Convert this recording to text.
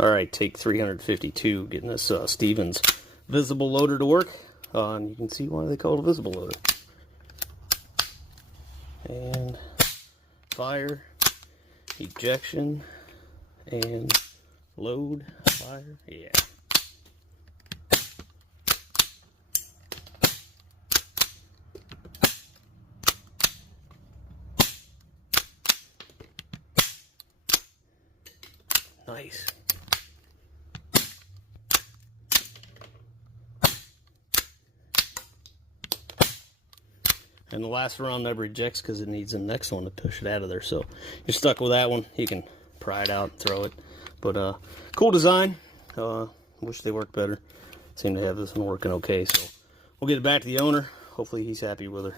Alright, take 352, getting this Stevens visible loader to work. And you can see why they call it a visible loader. And fire, ejection, and load, fire, yeah. Nice. And the last round never ejects because it needs the next one to push it out of there. So you're stuck with that one. You can pry it out and throw it. But cool design. Wish they worked better. Seem to have this one working okay. So we'll get it back to the owner. Hopefully he's happy with her.